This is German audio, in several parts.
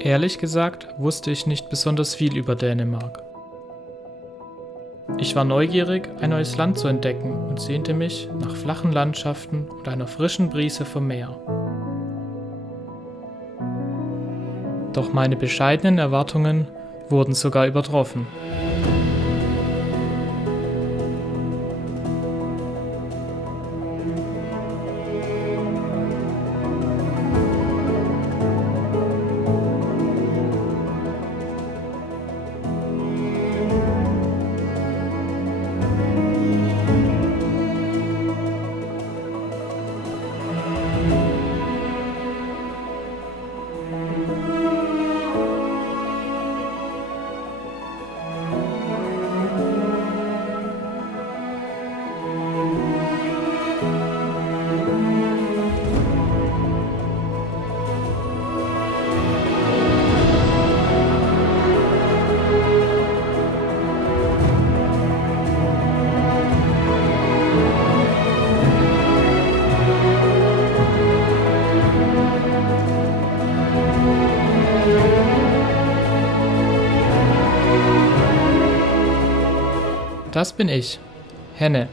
Ehrlich gesagt wusste ich nicht besonders viel über Dänemark. Ich war neugierig, ein neues Land zu entdecken und sehnte mich nach flachen Landschaften und einer frischen Brise vom Meer. Doch meine bescheidenen Erwartungen wurden sogar übertroffen. Das bin ich, Henne.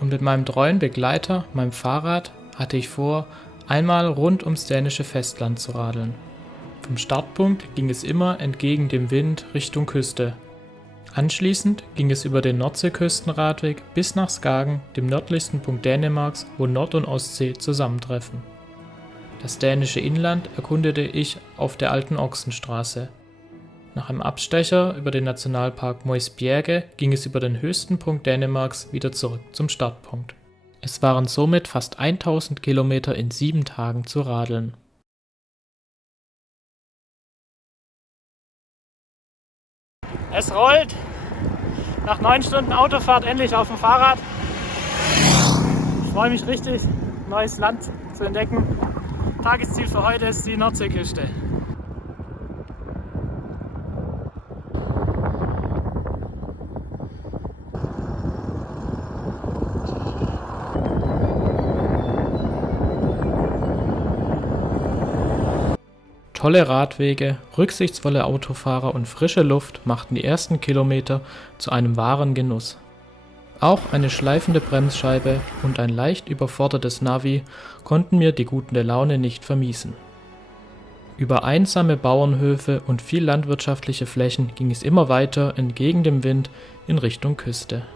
Und mit meinem treuen Begleiter, meinem Fahrrad, hatte ich vor, einmal rund ums dänische Festland zu radeln. Vom Startpunkt ging es immer entgegen dem Wind Richtung Küste. Anschließend ging es über den Nordseeküstenradweg bis nach Skagen, dem nördlichsten Punkt Dänemarks, wo Nord- und Ostsee zusammentreffen. Das dänische Inland erkundete ich auf der alten Ochsenstraße. Nach einem Abstecher über den Nationalpark Moys Bjerge ging es über den höchsten Punkt Dänemarks wieder zurück zum Startpunkt. Es waren somit fast 1000 Kilometer in 7 Tagen zu radeln. Es rollt! Nach 9 Stunden Autofahrt endlich auf dem Fahrrad. Ich freue mich richtig, ein neues Land zu entdecken. Tagesziel für heute ist die Nordseeküste. Tolle Radwege, rücksichtsvolle Autofahrer und frische Luft machten die ersten Kilometer zu einem wahren Genuss. Auch eine schleifende Bremsscheibe und ein leicht überfordertes Navi konnten mir die gute Laune nicht vermiesen. Über einsame Bauernhöfe und viel landwirtschaftliche Flächen ging es immer weiter entgegen dem Wind in Richtung Küste.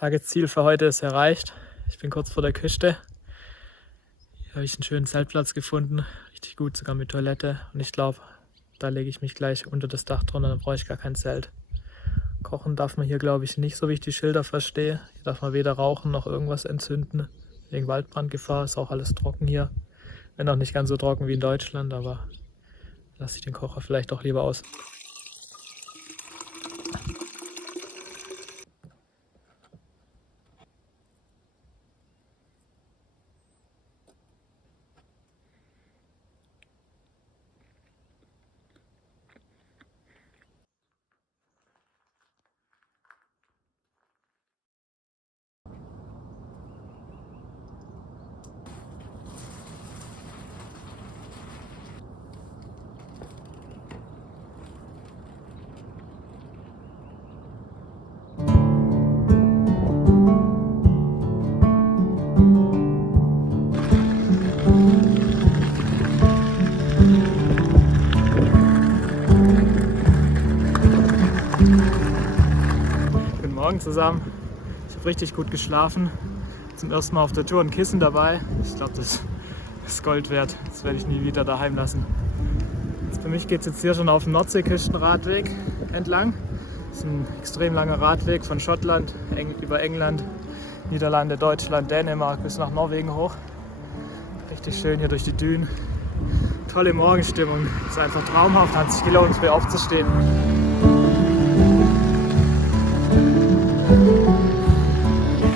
Tagesziel für heute ist erreicht. Ich bin kurz vor der Küste. Hier habe ich einen schönen Zeltplatz gefunden. Richtig gut, sogar mit Toilette. Und ich glaube, da lege ich mich gleich unter das Dach drunter, dann brauche ich gar kein Zelt. Kochen darf man hier, glaube ich, nicht, so wie ich die Schilder verstehe. Hier darf man weder rauchen noch irgendwas entzünden. Wegen Waldbrandgefahr ist auch alles trocken hier. Wenn auch nicht ganz so trocken wie in Deutschland, aber lasse ich den Kocher vielleicht doch lieber aus. Morgen zusammen. Ich habe richtig gut geschlafen. Zum ersten Mal auf der Tour ein Kissen dabei. Ich glaube, das Das ist Gold wert. Das werde ich nie wieder daheim lassen. Für mich geht es jetzt hier schon auf dem Nordseeküstenradweg entlang. Das ist ein extrem langer Radweg von Schottland über England, Niederlande, Deutschland, Dänemark bis nach Norwegen hoch. Richtig schön hier durch die Dünen. Tolle Morgenstimmung. Ist einfach traumhaft. Hat sich gelohnt, früh aufzustehen.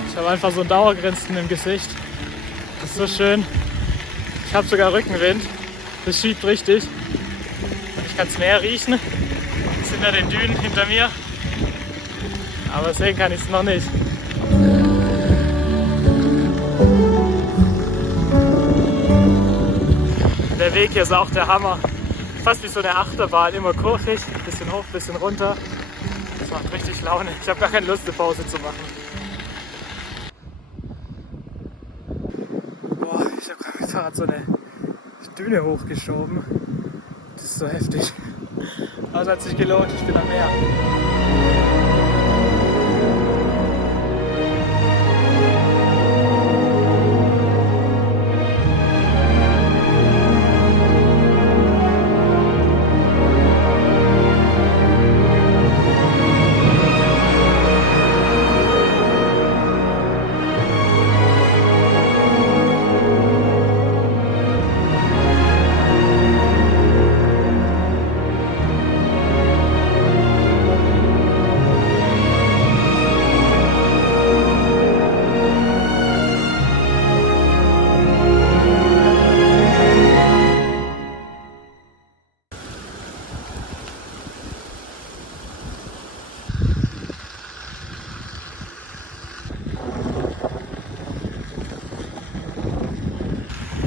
Ich habe einfach so ein Dauergrinsen im Gesicht. Das ist so schön. Ich habe sogar Rückenwind. Das schiebt richtig. Ich kann das Meer riechen. Es sind ja die Dünen hinter mir. Aber sehen kann ich es noch nicht. Der Weg hier ist auch der Hammer. Fast wie so eine Achterbahn, immer kurvig, bisschen hoch, bisschen runter. Das macht richtig Laune. Ich habe gar keine Lust, eine Pause zu machen. Boah, ich habe gerade mit Fahrrad so eine Düne hochgeschoben. Das ist so heftig. Aber es hat sich gelohnt, ich bin am Meer.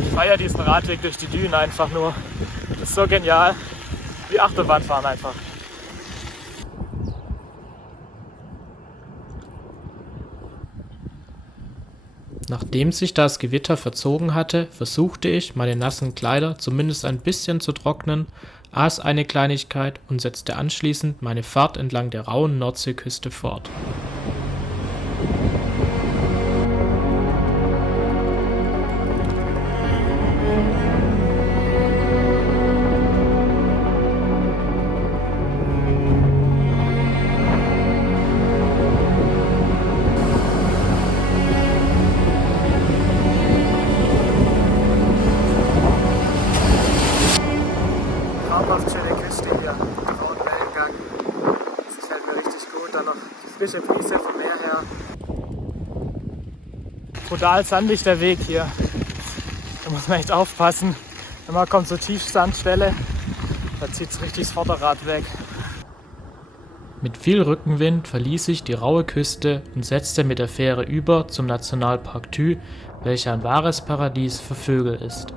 Ich feiere diesen Radweg durch die Dünen einfach nur. Das ist so genial. Wie Achterbahnfahren einfach. Nachdem sich das Gewitter verzogen hatte, versuchte ich, meine nassen Kleider zumindest ein bisschen zu trocknen, aß eine Kleinigkeit und setzte anschließend meine Fahrt entlang der rauen Nordseeküste fort. Traumhaft schöne Küste hier, rauen Wellengang. Das gefällt mir richtig gut. Dann noch die frische Brise vom Meer her. Brutal sandig der Weg hier. Da muss man echt aufpassen. Wenn man kommt zur Tiefsandstelle, da zieht es richtig das Vorderrad weg. Mit viel Rückenwind verließ ich die raue Küste und setzte mit der Fähre über zum Nationalpark Thy, welcher ein wahres Paradies für Vögel ist.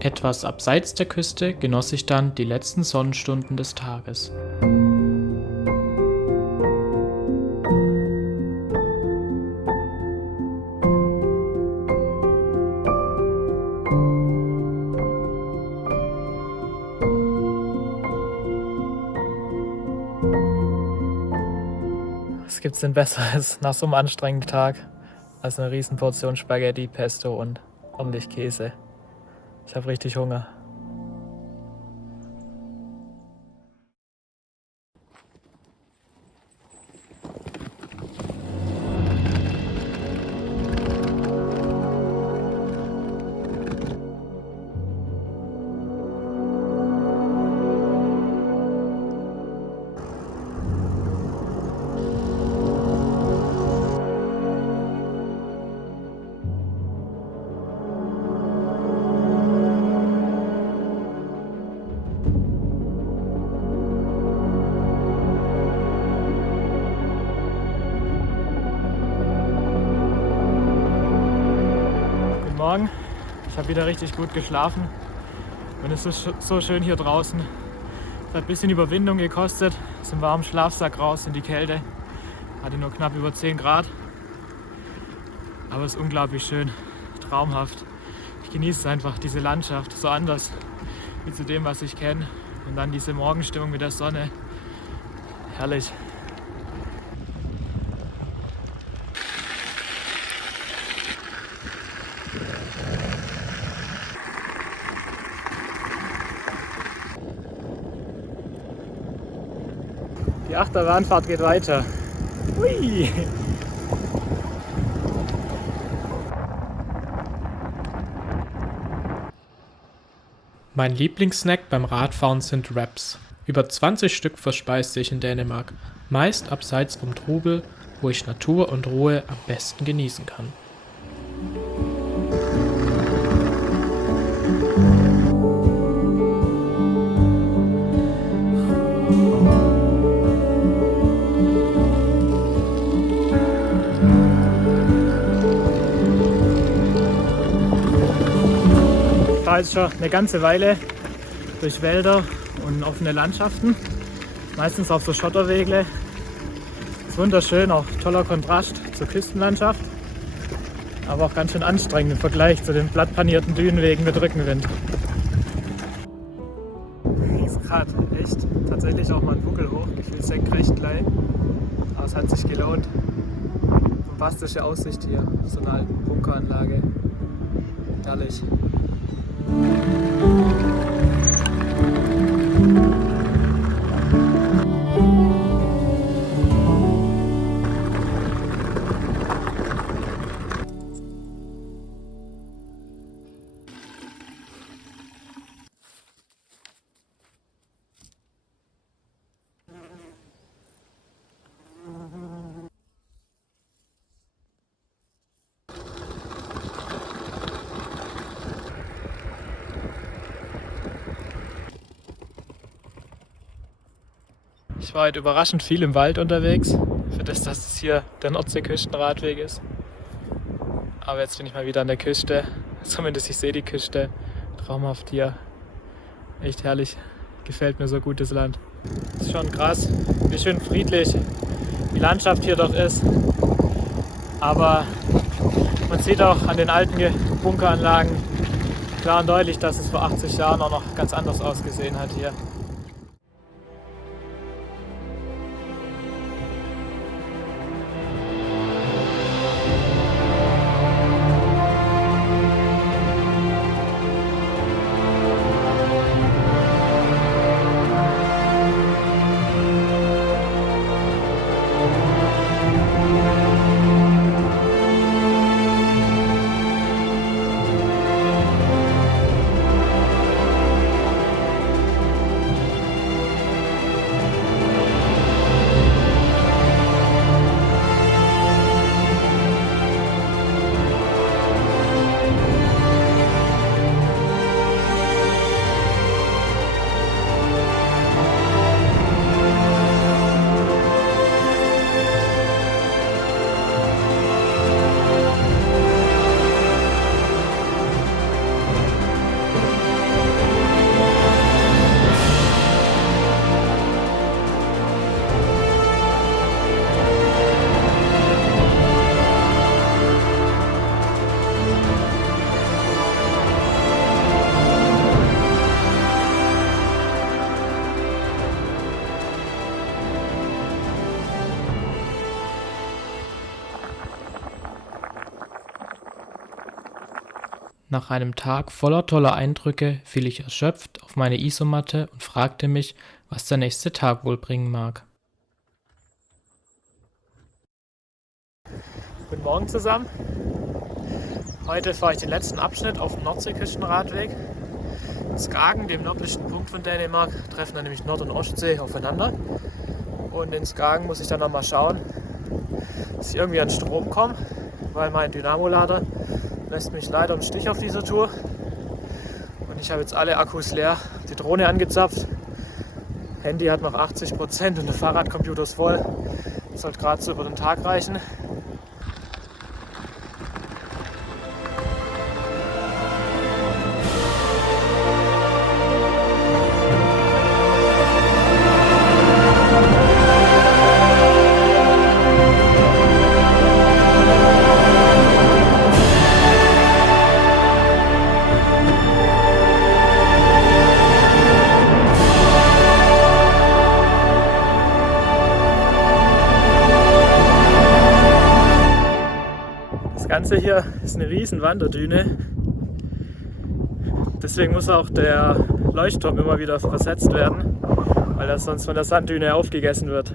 Etwas abseits der Küste genoss ich dann die letzten Sonnenstunden des Tages. Was gibt's denn Besseres nach so einem anstrengenden Tag als eine Riesenportion Spaghetti, Pesto und ordentlich Käse? Ich habe richtig Hunger. Morgen. Ich habe wieder richtig gut geschlafen und es ist so schön hier draußen. Es hat ein bisschen Überwindung gekostet, aus dem warmen Schlafsack raus in die Kälte. Hatte nur knapp über 10 Grad, aber es ist unglaublich schön, traumhaft. Ich genieße einfach diese Landschaft, so anders wie zu dem, was ich kenne. Und dann diese Morgenstimmung mit der Sonne, Herrlich. Die Achterbahnfahrt geht weiter. Hui! Mein Lieblingssnack beim Radfahren sind Wraps. Über 20 Stück verspeiste ich in Dänemark, meist abseits vom Trubel, wo ich Natur und Ruhe am besten genießen kann. Ich fahre jetzt schon eine ganze Weile durch Wälder und offene Landschaften, meistens auf so Schotterwege. Ist wunderschön, auch toller Kontrast zur Küstenlandschaft, aber auch ganz schön anstrengend im Vergleich zu den plattpanierten Dünenwegen mit Rückenwind. Es ist gerade echt tatsächlich auch mal ein Buckel hoch, gefühlt senkrecht klein, aber es hat sich gelohnt. Bombastische Aussicht hier auf so einer alten Bunkeranlage. Herrlich. Ich war heute überraschend viel im Wald unterwegs, für das, dass es hier der Nordseeküstenradweg ist. Aber jetzt bin ich mal wieder an der Küste, zumindest ich sehe die Küste, traumhaft hier, echt herrlich, gefällt mir so gut das Land. Es ist schon krass, wie schön friedlich die Landschaft hier doch ist, aber man sieht auch an den alten Bunkeranlagen klar und deutlich, dass es vor 80 Jahren auch noch ganz anders ausgesehen hat hier. Nach einem Tag voller toller Eindrücke fiel ich erschöpft auf meine Isomatte und fragte mich, was der nächste Tag wohl bringen mag. Guten Morgen zusammen. Heute fahre ich den letzten Abschnitt auf dem Nordseeküstenradweg. Skagen, dem nördlichsten Punkt von Dänemark, treffen dann nämlich Nord- und Ostsee aufeinander. Und in Skagen muss ich dann nochmal schauen, dass ich irgendwie an Strom komme, weil mein Dynamolader lässt mich leider im Stich auf dieser Tour. Und ich habe jetzt alle Akkus leer, die Drohne angezapft. Handy hat noch 80% und der Fahrradcomputer ist voll. Das sollte gerade so über den Tag reichen. Ganze hier ist eine riesen Wanderdüne. Deswegen muss auch der Leuchtturm immer wieder versetzt werden, weil er sonst von der Sanddüne aufgegessen wird.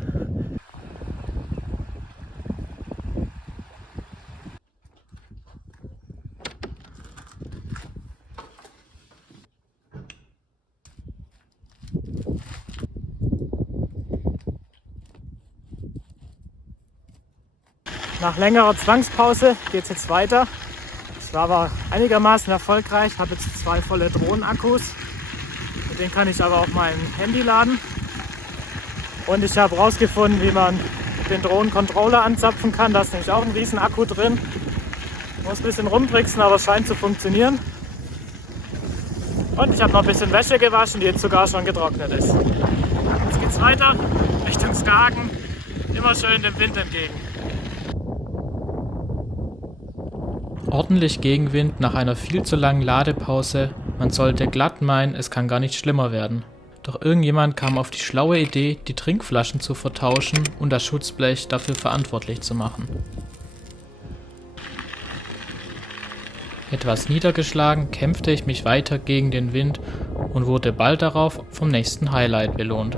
Nach längerer Zwangspause geht es jetzt weiter. Es war aber einigermaßen erfolgreich. Ich habe jetzt 2 volle Drohnenakkus. Mit denen kann ich aber auch mein Handy laden. Und ich habe herausgefunden, wie man den Drohnencontroller anzapfen kann. Da ist nämlich auch ein riesen Akku drin. Ich muss ein bisschen rumtricksen, aber es scheint zu funktionieren. Und ich habe noch ein bisschen Wäsche gewaschen, die jetzt sogar schon getrocknet ist. Jetzt geht's weiter Richtung Skagen. Immer schön dem Wind entgegen. Ordentlich Gegenwind nach einer viel zu langen Ladepause. Man sollte glatt meinen, es kann gar nicht schlimmer werden. Doch irgendjemand kam auf die schlaue Idee, die Trinkflaschen zu vertauschen und das Schutzblech dafür verantwortlich zu machen. Etwas niedergeschlagen kämpfte ich mich weiter gegen den Wind und wurde bald darauf vom nächsten Highlight belohnt.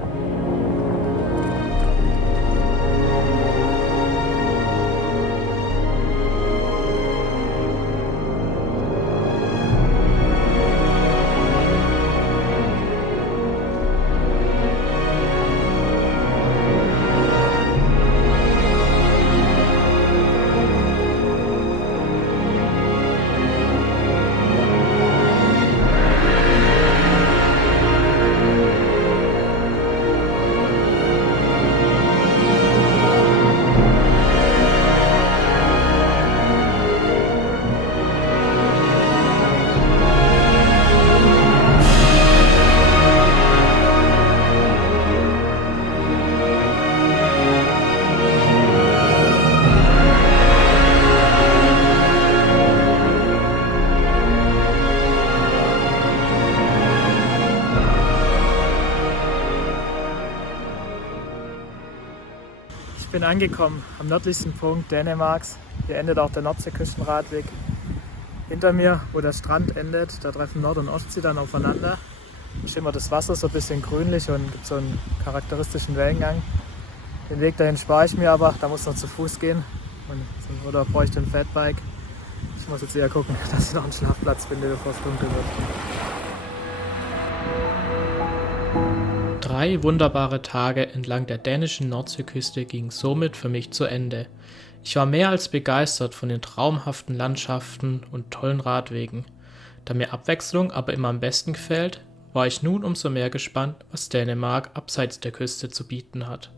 Ich bin angekommen am nördlichsten Punkt Dänemarks. Hier endet auch der Nordseeküstenradweg. Hinter mir, wo der Strand endet, da treffen Nord- und Ostsee dann aufeinander. Da schimmert das Wasser so ein bisschen grünlich und gibt so einen charakteristischen Wellengang. Den Weg dahin spare ich mir aber, da muss noch zu Fuß gehen. Oder bräuchte ein Fatbike. Ich muss jetzt eher gucken, dass ich noch einen Schlafplatz finde, bevor es dunkel wird. 3 wunderbare Tage entlang der dänischen Nordseeküste gingen somit für mich zu Ende. Ich war mehr als begeistert von den traumhaften Landschaften und tollen Radwegen. Da mir Abwechslung aber immer am besten gefällt, war ich nun umso mehr gespannt, was Dänemark abseits der Küste zu bieten hat.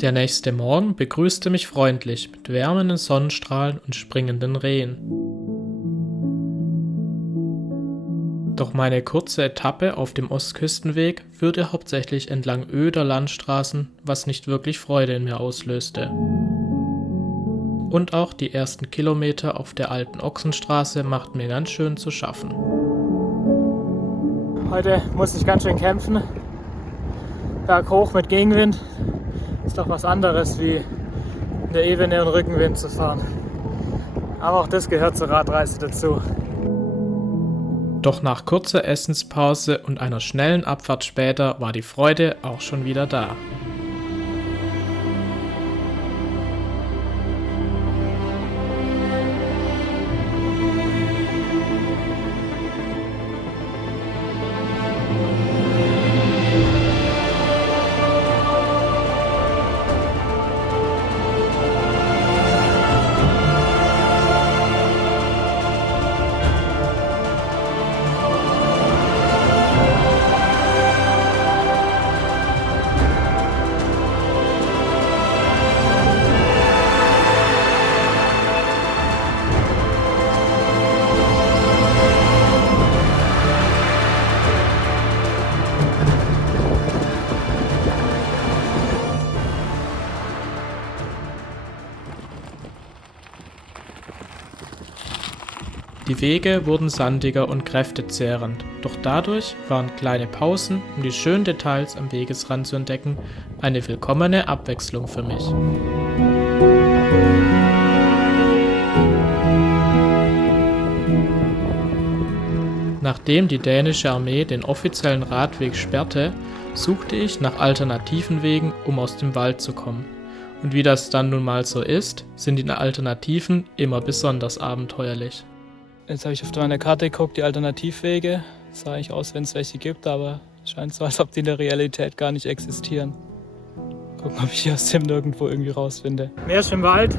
Der nächste Morgen begrüßte mich freundlich mit wärmenden Sonnenstrahlen und springenden Rehen. Doch meine kurze Etappe auf dem Ostküstenweg führte hauptsächlich entlang öder Landstraßen, was nicht wirklich Freude in mir auslöste. Und auch die ersten Kilometer auf der alten Ochsenstraße machten mir ganz schön zu schaffen. Heute muss ich ganz schön kämpfen. Berghoch mit Gegenwind. Ist doch was anderes, wie in der Ebene und Rückenwind zu fahren. Aber auch das gehört zur Radreise dazu. Doch nach kurzer Essenspause und einer schnellen Abfahrt später war die Freude auch schon wieder da. Die Wege wurden sandiger und kräftezehrend, doch dadurch waren kleine Pausen, um die schönen Details am Wegesrand zu entdecken, eine willkommene Abwechslung für mich. Nachdem die dänische Armee den offiziellen Radweg sperrte, suchte ich nach alternativen Wegen, um aus dem Wald zu kommen. Und wie das dann nun mal so ist, sind die Alternativen immer besonders abenteuerlich. Jetzt habe ich auf meiner Karte geguckt, die Alternativwege. Sah eigentlich aus, wenn es welche gibt, aber es scheint so, als ob die in der Realität gar nicht existieren. Gucken, ob ich hier aus dem Nirgendwo irgendwie rausfinde. Mehr ist im Wald.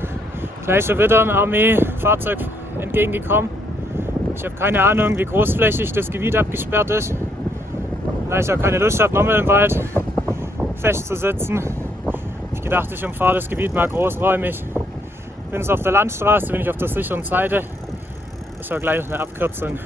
Gleich schon wieder ein Armeefahrzeug entgegengekommen. Ich habe keine Ahnung, wie großflächig das Gebiet abgesperrt ist. Da ich auch keine Lust habe, nochmal im Wald festzusitzen, habe ich gedacht, ich umfahre das Gebiet mal großräumig. Ich bin jetzt auf der Landstraße, bin ich auf der sicheren Seite. Das ist ja gleich noch eine Abkürzung.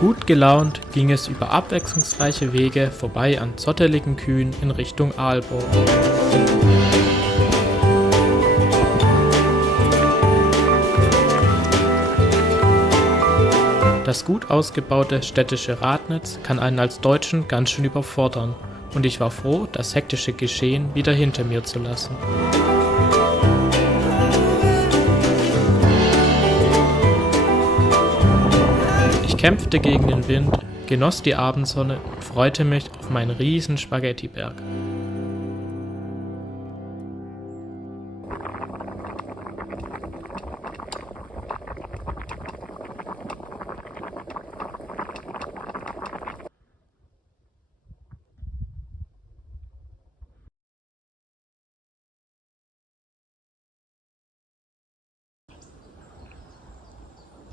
Gut gelaunt ging es über abwechslungsreiche Wege vorbei an zotteligen Kühen in Richtung Aalborg. Das gut ausgebaute städtische Radnetz kann einen als Deutschen ganz schön überfordern und ich war froh, das hektische Geschehen wieder hinter mir zu lassen. Ich kämpfte gegen den Wind, genoss die Abendsonne und freute mich auf meinen riesen Spaghettiberg.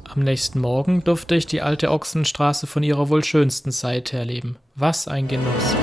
Am nächsten Morgen durfte ich die alte Ochsenstraße von ihrer wohl schönsten Seite erleben. Was ein Genuss!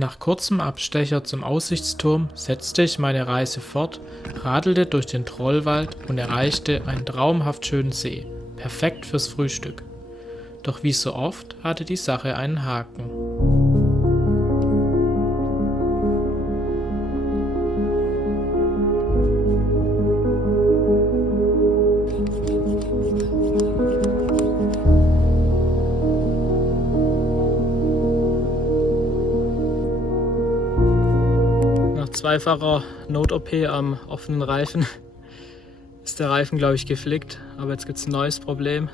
Nach kurzem Abstecher zum Aussichtsturm setzte ich meine Reise fort, radelte durch den Trollwald und erreichte einen traumhaft schönen See, perfekt fürs Frühstück. Doch wie so oft hatte die Sache einen Haken. Zweifacher Not-OP am offenen Reifen ist der Reifen, glaube ich, geflickt, aber jetzt gibt es ein neues Problem.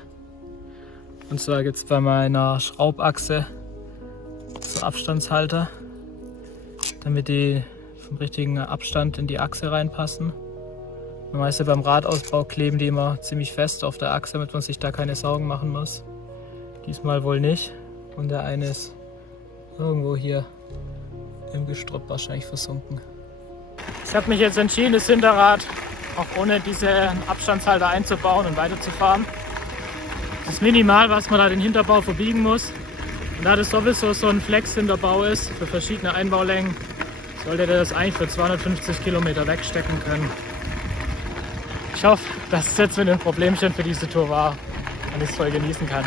Und zwar gibt es bei meiner Schraubachse so Abstandshalter, damit die vom richtigen Abstand in die Achse reinpassen. Meistens beim Radausbau kleben die immer ziemlich fest auf der Achse, damit man sich da keine Sorgen machen muss. Diesmal wohl nicht. Und der eine ist irgendwo hier im Gestrüpp wahrscheinlich versunken. Ich habe mich jetzt entschieden, das Hinterrad auch ohne diesen Abstandshalter einzubauen und weiterzufahren. Das ist minimal, was man da den Hinterbau verbiegen muss. Und da das sowieso so ein Flex-Hinterbau ist für verschiedene Einbaulängen, sollte der das eigentlich für 250 Kilometer wegstecken können. Ich hoffe, dass es jetzt mit dem Problemchen für diese Tour war und ich es voll genießen kann.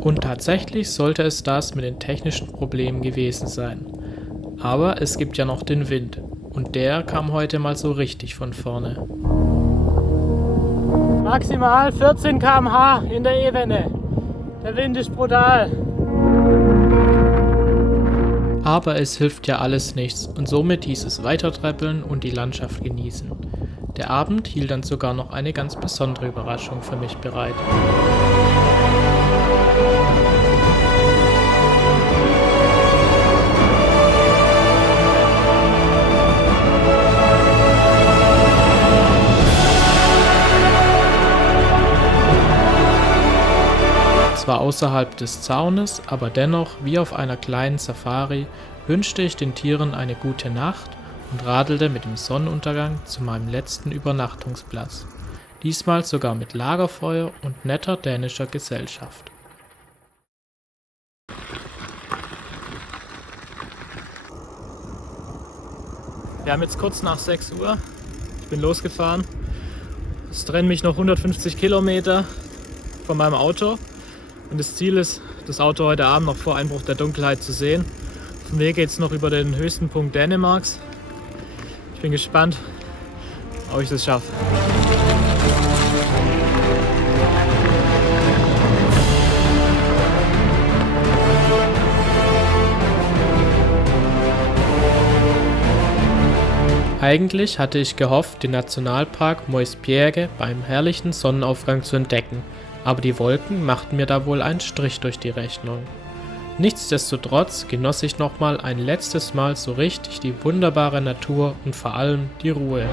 Und tatsächlich sollte es das mit den technischen Problemen gewesen sein. Aber es gibt ja noch den Wind. Und der kam heute mal so richtig von vorne. Maximal 14 km/h in der Ebene. Der Wind ist brutal. Aber es hilft ja alles nichts und somit hieß es weiterträppeln und die Landschaft genießen. Der Abend hielt dann sogar noch eine ganz besondere Überraschung für mich bereit. Zwar außerhalb des Zaunes, aber dennoch wie auf einer kleinen Safari wünschte ich den Tieren eine gute Nacht und radelte mit dem Sonnenuntergang zu meinem letzten Übernachtungsplatz. Diesmal sogar mit Lagerfeuer und netter dänischer Gesellschaft. Wir haben jetzt kurz nach 6 Uhr. Ich bin losgefahren. Es trennen mich noch 150 Kilometer von meinem Auto. Und das Ziel ist, das Auto heute Abend noch vor Einbruch der Dunkelheit zu sehen. Auf dem Weg geht es noch über den höchsten Punkt Dänemarks. Ich bin gespannt, ob ich das schaffe. Eigentlich hatte ich gehofft, den Nationalpark Moisbjerge beim herrlichen Sonnenaufgang zu entdecken, aber die Wolken machten mir da wohl einen Strich durch die Rechnung. Nichtsdestotrotz genoss ich nochmal ein letztes Mal so richtig die wunderbare Natur und vor allem die Ruhe.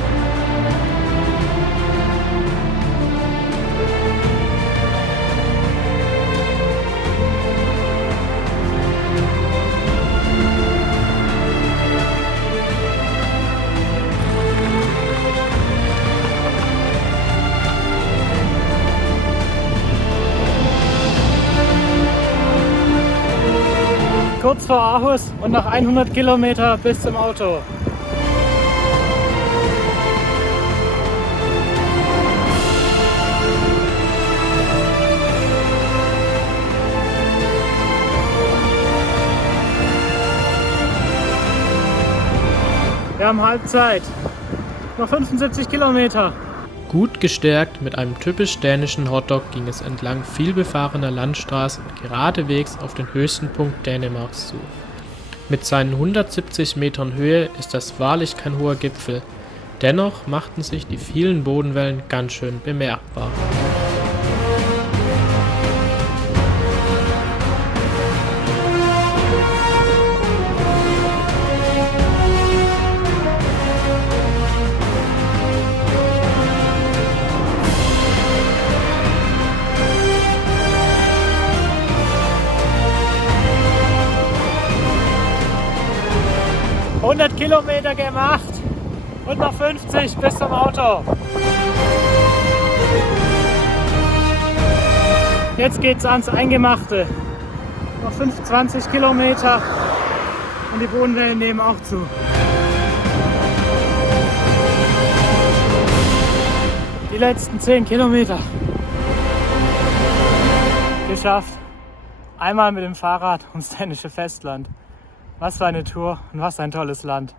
Kurz vor Aarhus und noch 100 Kilometer bis zum Auto. Wir haben Halbzeit. Noch 75 Kilometer. Gut gestärkt mit einem typisch dänischen Hotdog ging es entlang vielbefahrener Landstraßen geradewegs auf den höchsten Punkt Dänemarks zu. Mit seinen 170 Metern Höhe ist das wahrlich kein hoher Gipfel, dennoch machten sich die vielen Bodenwellen ganz schön bemerkbar. Kilometer gemacht und noch 50 bis zum Auto. Jetzt geht's ans Eingemachte. Noch 25 Kilometer und die Bodenwellen nehmen auch zu. Die letzten 10 Kilometer. Geschafft. Einmal mit dem Fahrrad ums dänische Festland. Was für eine Tour und was ein tolles Land.